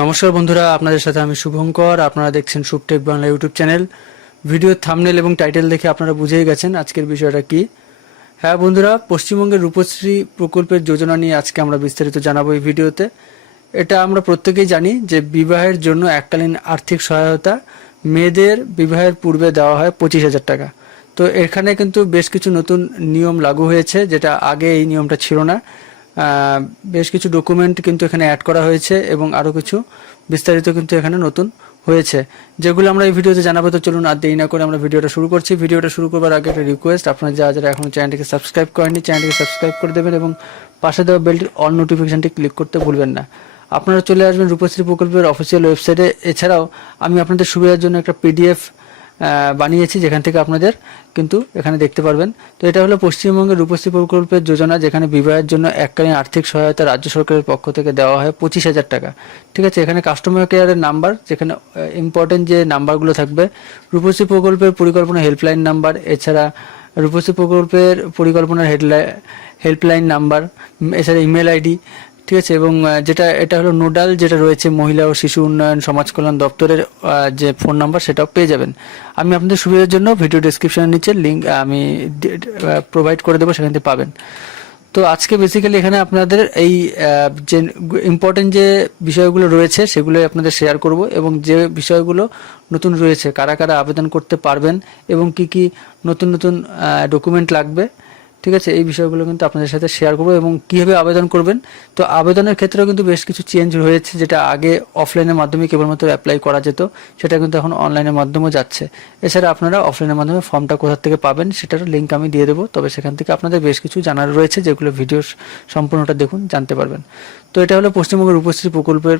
নমস্কার বন্ধুরা, আপনাদের সাথে আমি শুভঙ্কর। আপনারা দেখছেন শুভটেক বাংলা ইউটিউব চ্যানেল। ভিডিওর থাম্বনেল এবং টাইটেল দেখে আপনারা বুঝেই গেছেন আজকের বিষয়টা কি। হ্যাঁ বন্ধুরা, পশ্চিমবঙ্গের রূপশ্রী প্রকল্পের যোজনা নিয়ে আজকে আমরা বিস্তারিত জানাবো এই ভিডিওতে। এটা আমরা প্রত্যেকেই জানি যে বিবাহের জন্য এককালীন আর্থিক সহায়তা মেয়েদের বিবাহের পূর্বে দেওয়া হয় 25,000 টাকা। তো এখানে কিন্তু বেশ কিছু নতুন নিয়ম লাগু হয়েছে, যেটা আগে এই নিয়মটা ছিল না। বেশ কিছু ডকুমেন্ট কিন্তু এখানে অ্যাড করা হয়েছে এবং আরও কিছু বিস্তারিত কিন্তু এখানে নতুন হয়েছে, যেগুলো আমরা এই ভিডিওতে জানাবো। তো চলুন আর দেরি না করে আমরা ভিডিওটা শুরু করছি। ভিডিওটা শুরু করবার আগে একটা রিকোয়েস্ট, আপনারা যারা এখনও চ্যানেলটিকে সাবস্ক্রাইব করেননি চ্যানেলটিকে সাবস্ক্রাইব করে দেবেন এবং পাশে দেওয়া বেলটির অল নোটিফিকেশনটি ক্লিক করতে ভুলবেন না। আপনারা চলে আসবেন রূপশ্রী প্রকল্পের অফিসিয়াল ওয়েবসাইটে। এছাড়াও আমি আপনাদের সুবিধার জন্য একটা পিডিএফ বানিয়েছি, যেখান থেকে আপনাদের কিন্তু এখানে দেখতে পারবেন। তো এটা হলো পশ্চিমবঙ্গের রূপশ্রী প্রকল্পের যোজনা, যেখানে বিবাহের জন্য এককালীন আর্থিক সহায়তা রাজ্য সরকারের পক্ষ থেকে দেওয়া হয় 25,000 টাকা। ঠিক আছে, এখানে কাস্টমার কেয়ারের নাম্বার, যেখানে ইম্পর্টেন্ট যে নাম্বারগুলো থাকবে, রূপশ্রী প্রকল্পের পরিকল্পনা হেল্পলাইন নাম্বার, এছাড়া রূপশ্রী প্রকল্পের পরিকল্পনার হেল্পলাইন নাম্বার, এছাড়া ইমেল আইডি। ঠিক আছে, এবং এটা হলো নোডাল যেটা রয়েছে মহিলা ও শিশু উন্নয়ন সমাজ কল্যাণ দপ্তরের যে ফোন নাম্বার, সেটাও পেয়ে যাবেন। আমি আপনাদের সুবিধার জন্য ভিডিও ডেসক্রিপশনের নিচে লিঙ্ক আমি প্রোভাইড করে দেবো, সেখান থেকে পাবেন। তো আজকে বেসিক্যালি এখানে আপনাদের এই যে ইম্পর্টেন্ট যে বিষয়গুলো রয়েছে সেগুলোই আপনাদের শেয়ার করব, এবং যে বিষয়গুলো নতুন রয়েছে, কারা কারা আবেদন করতে পারবেন এবং কি কি নতুন নতুন ডকুমেন্ট লাগবে। ঠিক আছে, এই বিষয়গুলো কিন্তু আপনাদের সাথে শেয়ার করবো এবং কীভাবে আবেদন করবেন। তো আবেদনের ক্ষেত্রেও কিন্তু বেশ কিছু চেঞ্জ হয়েছে, যেটা আগে অফলাইনের মাধ্যমে কেবলমাত্র অ্যাপ্লাই করা যেত, সেটা কিন্তু এখন অনলাইনের মাধ্যমেও যাচ্ছে। এছাড়া আপনারা অফলাইনের মাধ্যমে ফর্মটা কোথা থেকে পাবেন সেটার লিঙ্ক আমি দিয়ে দেবো, তবে সেখান থেকে আপনাদের বেশ কিছু জানার রয়েছে, যেগুলো ভিডিও সম্পূর্ণটা দেখুন, জানতে পারবেন। তো এটা হলো পশ্চিমবঙ্গের রূপশ্রী প্রকল্পের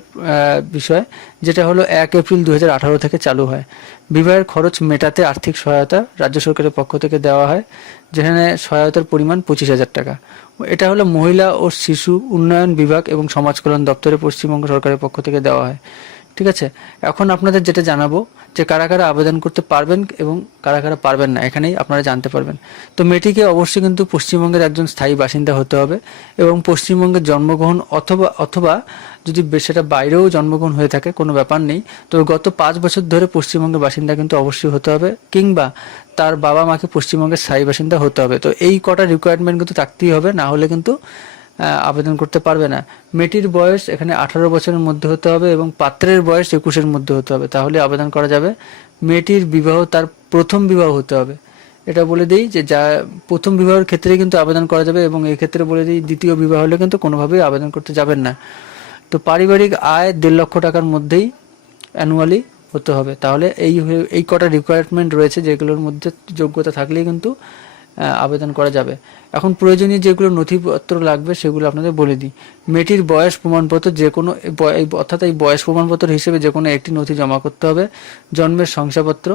বিষয়, যেটা হলো 1 এপ্রিল 2018 থেকে চালু হয়। বিবাহের খরচ মেটাতে আর্থিক সহায়তা রাজ্য সরকারের পক্ষ থেকে দেওয়া হয়, যেখানে সহায়তার পরিমাণ 25,000 টাকা। এটা হলো মহিলা ও শিশু উন্নয়ন বিভাগ এবং সমাজ কল্যাণ দপ্তরে পশ্চিমবঙ্গ সরকারের পক্ষ থেকে দেওয়া হয়। ঠিক আছে, এখন আপনাদের যেটা জানাবো যে কারা কারা আবেদন করতে পারবেন এবং কারা কারা পারবেন না, এখানেই আপনারা জানতে পারবেন। তো মেয়েটিকে অবশ্যই কিন্তু পশ্চিমবঙ্গের একজন স্থায়ী বাসিন্দা হতে হবে এবং পশ্চিমবঙ্গের জন্মগ্রহণ অথবা অথবা যদি সেটা বাইরেও জন্মগ্রহণ হয়ে থাকে কোনো ব্যাপার নেই, তো গত 5 বছর ধরে পশ্চিমবঙ্গের বাসিন্দা কিন্তু অবশ্যই হতে হবে, কিংবা তার বাবা মাকে পশ্চিমবঙ্গের স্থায়ী বাসিন্দা হতে হবে। তো এই কটা রিকোয়ারমেন্ট কিন্তু থাকতেই হবে, না হলে কিন্তু আবেদন করতে পারবে না। মেয়েটির বয়স এখানে 18 বছরের মধ্যে হতে হবে এবং পাত্রের বয়স 21-এর মধ্যে হতে হবে, তাহলে আবেদন করা যাবে। মেয়েটির বিবাহ তার প্রথম বিবাহ হতে হবে, এটা বলে দিই যে যা প্রথম বিবাহের ক্ষেত্রে কিন্তু আবেদন করা যাবে, এবং এই ক্ষেত্রে বলে দিই দ্বিতীয় বিবাহ হলে কিন্তু কোনোভাবেই আবেদন করতে যাবেন না। তো পারিবারিক আয় 1.5 লক্ষ টাকার মধ্যেই অ্যানুয়ালি হতে হবে। তাহলে এই কটা রিকোয়ারমেন্ট রয়েছে, যেগুলোর মধ্যে যোগ্যতা থাকলেই কিন্তু আবেদন করা যাবে। এখন প্রয়োজনীয় যেগুলো নথিপত্র লাগবে সেগুলো আপনাদের বলে দিই। মেয়েটির বয়স প্রমাণপত্র যে কোনো, অর্থাৎ এই বয়স প্রমাণপত্র হিসেবে যে কোনো একটি নথি জমা করতে হবে। জন্মের শংসাপত্র,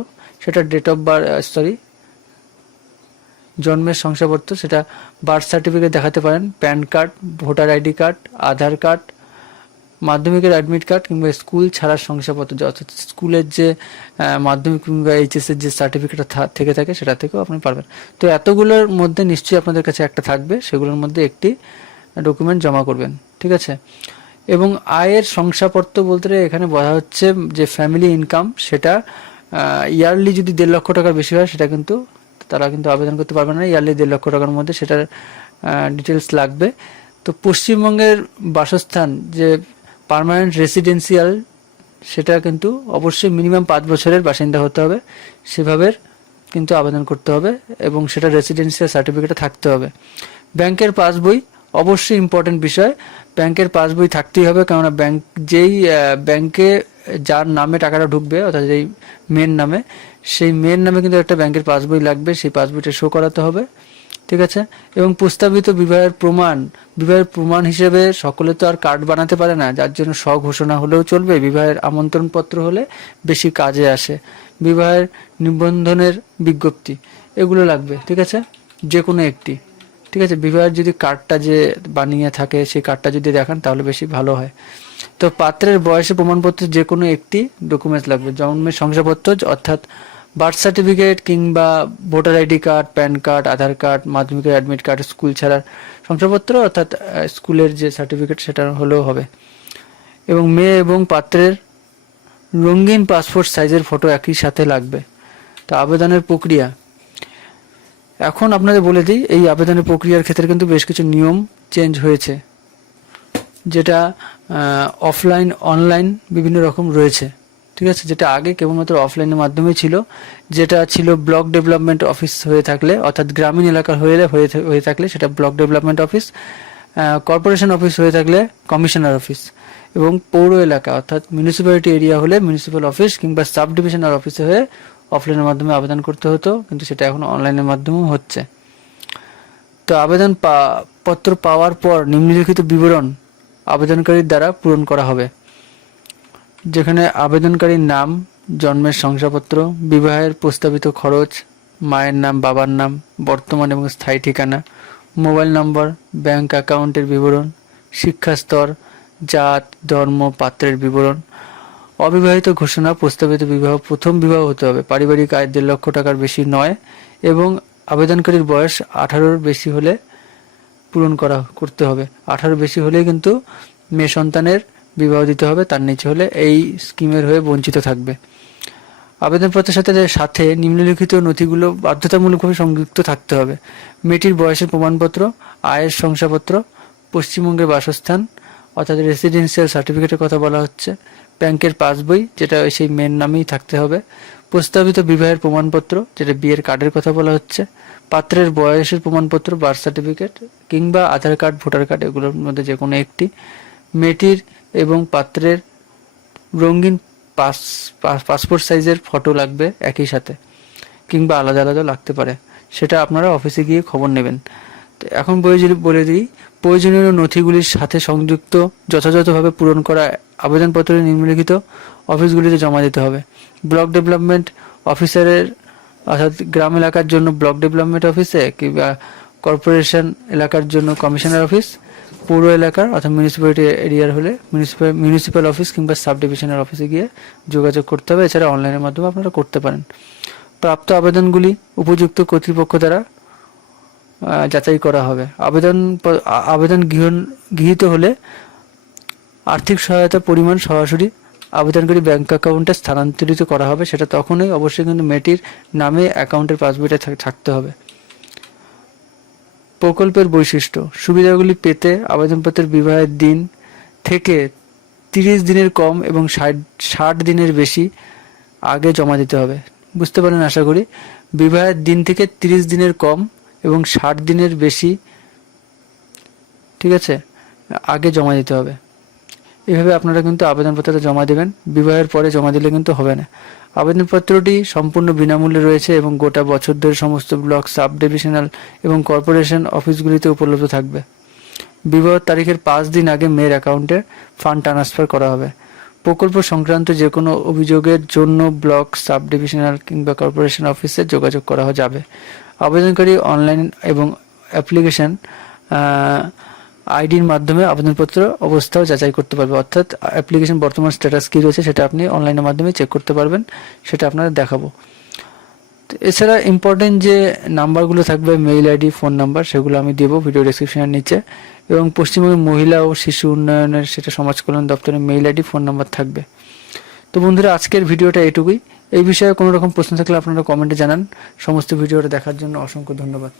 সেটা ডেট অফ জন্মের শংসাপত্র, সেটা বার্থ সার্টিফিকেট দেখাতে পারেন, PAN card, voter ID card, Aadhaar card, মাধ্যমিকের অ্যাডমিট কার্ড কিংবা স্কুল ছাড়ার শংসাপত্র, অর্থাৎ স্কুলের যে মাধ্যমিক কিংবা এইচএসের যে সার্টিফিকেট থেকে থাকে সেটা থেকেও আপনি পারবেন। তো এতগুলোর মধ্যে নিশ্চয়ই আপনাদের কাছে একটা থাকবে, সেগুলোর মধ্যে একটি ডকুমেন্ট জমা করবেন। ঠিক আছে, এবং আয়ের শংসাপত্র বলতে এখানে বলা হচ্ছে যে ফ্যামিলি ইনকাম, সেটা ইয়ারলি যদি 1.5 লক্ষ টাকার বেশি হয় সেটা কিন্তু তারা কিন্তু আবেদন করতে পারবে না। ইয়ারলি 1.5 লক্ষ টাকার মধ্যে সেটার ডিটেলস লাগবে। তো পশ্চিমবঙ্গের বাসস্থান যে পার্মানেন্ট রেসিডেন্সিয়াল, সেটা কিন্তু অবশ্যই মিনিমাম 5 বছরের বাসিন্দা হতে হবে, সেভাবে কিন্তু আবেদন করতে হবে এবং সেটা রেসিডেন্সিয়াল সার্টিফিকেটে থাকতে হবে। ব্যাংকের পাসবই অবশ্যই ইম্পর্টেন্ট বিষয়, ব্যাংকের পাসবই থাকতেই হবে, কেননা ব্যাংকে যার নামে টাকাটা ঢুকবে, অর্থাৎ যেই মেন নামে, সেই মেন নামে কিন্তু একটা ব্যাংকের পাসবই লাগবে, সেই পাসবইটা শো করাতে হবে। ঠিক আছে, এবং প্রস্তাবিত বিবাহের প্রমাণ হিসেবে সকলে তো আর কার্ড বানাতে পারে না, যার জন্য স্বঘোষণা হলেও চলবে, বিবাহের আমন্ত্রণপত্র হলে বেশি কাজে আসে, বিবাহের নিবন্ধনের বিজ্ঞপ্তি, এগুলো লাগবে। ঠিক আছে, যে কোনো একটি। ঠিক আছে, বিবাহের যদি কার্ডটা যে বানিয়ে থাকে সেই কার্ডটা যদি দেখান তাহলে বেশি ভালো হয়। তো পাত্রের বয়সের প্রমাণপত্র যে কোনো একটি ডকুমেন্টস লাগবে, জন্মের শংসাপত্র অর্থাৎ বার্থ সার্টিফিকেট কিংবা voter ID card, PAN card, Aadhaar card, মাধ্যমিকের অ্যাডমিট কার্ড, স্কুল ছাড়ার শংসাপত্র অর্থাৎ স্কুলের যে সার্টিফিকেট সেটা হলেও হবে। এবং মেয়ে এবং পাত্রের রঙিন পাসপোর্ট সাইজের ফটো একই সাথে লাগবে। তো আবেদনের প্রক্রিয়া এখন আপনাদের বলে দিই, এই আবেদনের প্রক্রিয়ার ক্ষেত্রে কিন্তু বেশ কিছু নিয়ম চেঞ্জ হয়েছে, যেটা অফলাইন অনলাইন বিভিন্ন রকম রয়েছে। ঠিক আছে, যেটা আগে কেবলমাত্র অফলাইনের মাধ্যমেই ছিল, যেটা ছিল ব্লক ডেভেলপমেন্ট অফিস হয়ে থাকলে, অর্থাৎ গ্রামীণ এলাকার হয়ে থাকলে সেটা block development office, corporation office হয়ে থাকলে কমিশনার অফিস, এবং পৌর এলাকা অর্থাৎ মিউনিসিপ্যালিটি এরিয়া হলে মিউনিসিপ্যাল অফিস কিংবা সাব ডিভিশনাল অফিসে হয়ে অফলাইনের মাধ্যমে আবেদন করতে হতো, কিন্তু সেটা এখন অনলাইনের মাধ্যমেও হচ্ছে। তো আবেদন পত্র পাওয়ার পর নিম্নলিখিত বিবরণ আবেদনকারীর দ্বারা পূরণ করা হবে, যেখানে আবেদনকারীর নাম, জন্মের শংসাপত্র, বিবাহের প্রস্তাবিত খরচ, মায়ের নাম, বাবার নাম, বর্তমান এবং স্থায়ী ঠিকানা, মোবাইল নম্বর, ব্যাংক অ্যাকাউন্টের বিবরণ, শিক্ষাস্তর, জাত, ধর্ম, পাত্রের বিবরণ, অবিবাহিত ঘোষণা, প্রস্তাবিত বিবাহ, প্রথম বিবাহ হতে হবে, পারিবারিক আয় 1.5 লক্ষ টাকার বেশি নয়, এবং আবেদনকারীর বয়স 18-র বেশি হলে করতে হবে। 18 বেশি হলেই কিন্তু মেয়ে সন্তানের বিবাহ দিতে হবে, তার নিচে হলে এই স্কিমের হয়ে বঞ্চিত থাকবে। আবেদনপত্রের সাথে নিম্নলিখিত নথিগুলো বাধ্যতামূলকভাবে সংযুক্ত থাকতে হবে: মেয়েটির বয়সের প্রমাণপত্র, আয়ের শংসাপত্র, পশ্চিমবঙ্গের বাসস্থান অর্থাৎ রেসিডেন্সিয়াল সার্টিফিকেটের কথা বলা হচ্ছে, ব্যাংকের পাসবই যেটা সেই মেয়ের নামেই থাকতে হবে, প্রস্তাবিত বিবাহের প্রমাণপত্র যেটা বিয়ের কার্ডের কথা বলা হচ্ছে, পাত্রের বয়সের প্রমাণপত্র, বার্থ সার্টিফিকেট কিংবা আধার কার্ড, ভোটার কার্ড, এগুলোর মধ্যে যে কোনো একটি, মেয়েটির এবং পাত্রের রঙিন পাসপোর্ট সাইজের ফটো লাগবে একই সাথে, কিংবা আলাদা আলাদা লাগতে পারে, সেটা আপনারা অফিসে গিয়ে খবর নেবেন। তো এখন বলে দিই, প্রয়োজনীয় নথিগুলির সাথে সংযুক্ত যথাযথভাবে পূরণ করা আবেদনপত্র নিম্নলিখিত অফিসগুলিতে জমা দিতে হবে: ব্লক ডেভেলপমেন্ট অফিসারের অর্থাৎ গ্রাম এলাকার জন্য ব্লক ডেভেলপমেন্ট অফিসে, কিংবা কর্পোরেশন এলাকার জন্য কমিশনার অফিস, পৌর এলাকার অর্থাৎ মিউনিসিপ্যালিটি এরিয়ার হলে মিউনিসিপ্যাল অফিস কিংবা সাব ডিভিশনাল অফিসে গিয়ে যোগাযোগ করতে হবে। এছাড়া অনলাইনের মাধ্যমে আপনারা করতে পারেন। প্রাপ্ত আবেদনগুলি উপযুক্ত কর্তৃপক্ষ দ্বারা যাচাই করা হবে। আবেদন গৃহীত হলে আর্থিক সহায়তার পরিমাণ সরাসরি আবেদনকারী ব্যাংক অ্যাকাউন্টে স্থানান্তরিত করা হবে, সেটা তখনই অবশ্যই কিন্তু মেয়েটির নামে অ্যাকাউন্টের পাসবইটা থাকতে হবে। প্রকল্পের বৈশিষ্ট্য: সুবিধাগুলি পেতে আবেদনপত্রের বিবাহের দিন থেকে 30 দিনের কম এবং 60 দিনের বেশি আগে জমা দিতে হবে। বুঝতে পারেন আশা করি। বিবাহের দিন থেকে 30 দিনের কম এবং 60 দিনের বেশি, ঠিক আছে, আগে জমা দিতে হবে। এভাবে আপনারা কিন্তু আবেদনপত্রটা জমা দেবেন। বিবাহের পরে জমা দিলে কিন্তু হবে না। আবেদনপত্রটি সম্পূর্ণ বিনামূল্যে রয়েছে এবং গোটা বছর ধরে সমস্ত ব্লক, সাব ডিভিশনাল এবং কর্পোরেশন অফিসগুলিতে উপলব্ধ থাকবে। বিবাহ তারিখের 5 দিন আগে মেয়ের অ্যাকাউন্টে ফান্ড ট্রান্সফার করা হবে। প্রকল্প সংক্রান্ত যে কোনো অভিযোগের জন্য ব্লক, সাব ডিভিশনাল কিংবা কর্পোরেশন অফিসে যোগাযোগ করা যাবে। আবেদনকারী অনলাইন এবং অ্যাপ্লিকেশন আইডির মাধ্যমে আবেদনপত্র অবস্থাও যাচাই করতে পারবে, অর্থাৎ অ্যাপ্লিকেশন বর্তমান স্ট্যাটাস কী রয়েছে সেটা আপনি অনলাইনের মাধ্যমে চেক করতে পারবেন, সেটা আপনারা দেখাবো। এছাড়া ইম্পর্টেন্ট যে নাম্বারগুলো থাকবে, মেইল আইডি, ফোন নাম্বার, সেগুলো আমি দেবো ভিডিও ডেসক্রিপশনের নিচে, এবং পশ্চিমবঙ্গের মহিলা ও শিশু উন্নয়নের সেটা সমাজ কল্যাণ দপ্তরের মেইল আইডি, ফোন নাম্বার থাকবে। তো বন্ধুরা, আজকের ভিডিওটা এটুকুই। এই বিষয়ে কোনো রকম প্রশ্ন থাকলে আপনারা কমেন্টে জানান। সমস্ত ভিডিওটা দেখার জন্য অসংখ্য ধন্যবাদ।